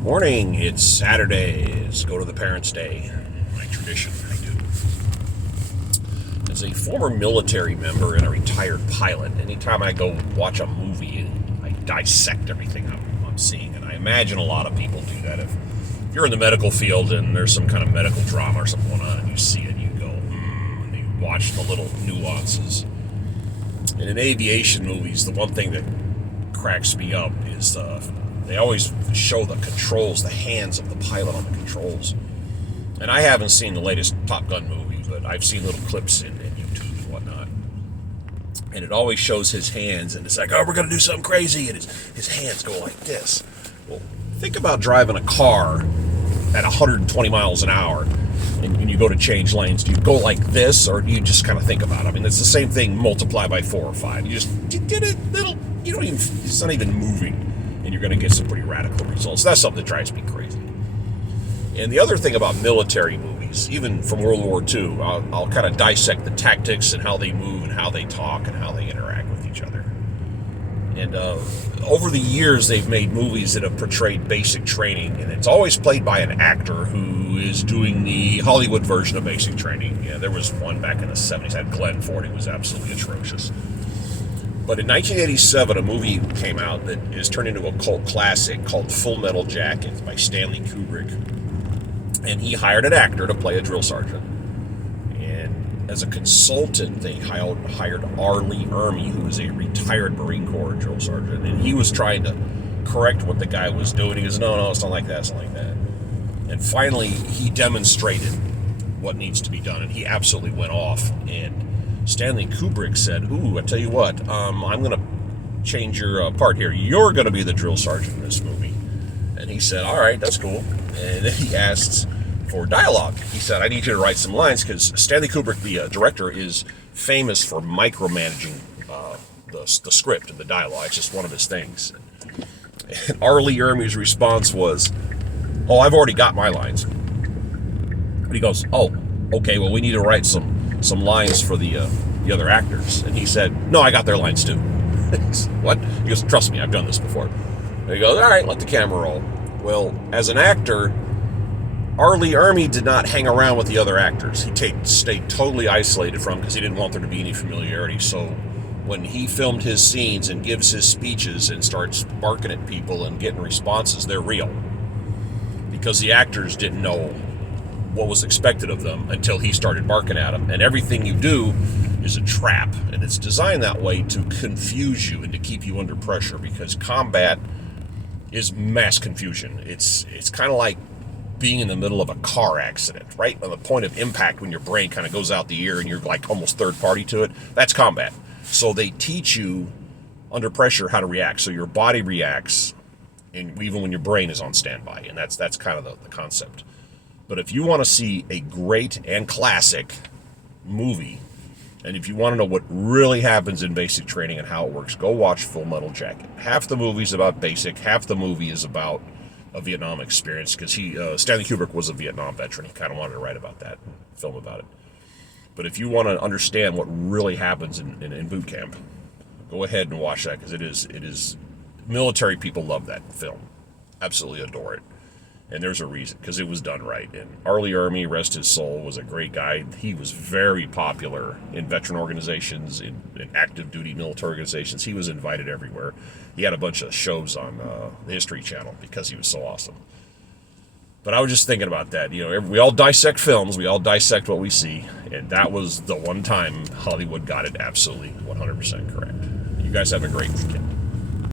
Morning, it's Saturday. It's go to the Parents' Day. My tradition, I do. As a former military member and a retired pilot, anytime I go watch a movie, I dissect everything I'm seeing. And I imagine a lot of people do that. If you're in the medical field and there's some kind of medical drama or something going on and you see it, you go, and you watch the little nuances. And in aviation movies, the one thing that cracks me up is they always show the controls, the hands of the pilot on the controls. And I haven't seen the latest Top Gun movie, but I've seen little clips in YouTube and whatnot. And it always shows his hands, and it's like, oh, we're going to do something crazy, and his hands go like this. Well, think about driving a car at 120 miles an hour, and you go to change lanes. Do you go like this, or do you just kind of think about it? I mean, it's the same thing multiplied by 4 or 5. You did it little, you don't even, it's not even moving. And you're going to get some pretty radical results. That's something that drives me crazy. And the other thing about military movies, even from World War II, I'll kind of dissect the tactics and how they move and how they talk and how they interact with each other. And over the years, they've made movies that have portrayed basic training, and it's always played by an actor who is doing the Hollywood version of basic training. Yeah, there was one back in the 70s, had Glenn Ford. It was absolutely atrocious. But in 1987, a movie came out that is turned into a cult classic called Full Metal Jacket by Stanley Kubrick. And he hired an actor to play a drill sergeant. And as a consultant, they hired R. Lee Ermey, who was a retired Marine Corps drill sergeant. And he was trying to correct what the guy was doing. He goes, no, it's not like that, it's not like that. And finally, he demonstrated what needs to be done. And he absolutely went off. And Stanley Kubrick said, ooh, I tell you what, I'm going to change your part here. You're going to be the drill sergeant in this movie. And he said, all right, that's cool. And then he asked for dialogue. He said, I need you to write some lines, because Stanley Kubrick, the director, is famous for micromanaging the script and the dialogue. It's just one of his things. And R. Lee Ermey's response was, oh, I've already got my lines. And he goes, oh, okay, well, we need to write some lines for the other actors. And he said, no, I got their lines too. What? He goes, trust me, I've done this before. And he goes, all right, let the camera roll. Well, as an actor, R. Lee Ermey did not hang around with the other actors. He stayed totally isolated from them because he didn't want there to be any familiarity. So when he filmed his scenes and gives his speeches and starts barking at people and getting responses, they're real. Because the actors didn't know what was expected of them until he started barking at them. And everything you do is a trap, and it's designed that way to confuse you and to keep you under pressure, because combat is mass confusion. It's kind of like being in the middle of a car accident, right on the point of impact, when your brain kind of goes out the ear and you're like almost third party to it. That's combat. So they teach you under pressure how to react, so your body reacts, and even when your brain is on standby. And that's kind of the concept. But if you want to see a great and classic movie, and if you want to know what really happens in basic training and how it works, go watch Full Metal Jacket. Half the movie's about basic, half the movie is about a Vietnam experience, because Stanley Kubrick was a Vietnam veteran. He kind of wanted to write about that, film about it. But if you want to understand what really happens in boot camp, go ahead and watch that, because it is military people love that film, absolutely adore it. And there's a reason, because it was done right. And R. Lee Ermey, rest his soul, was a great guy. He was very popular in veteran organizations, in active duty military organizations. He was invited everywhere. He had a bunch of shows on the History Channel because he was so awesome. But I was just thinking about that. You know, we all dissect films. We all dissect what we see. And that was the one time Hollywood got it absolutely 100% correct. You guys have a great weekend.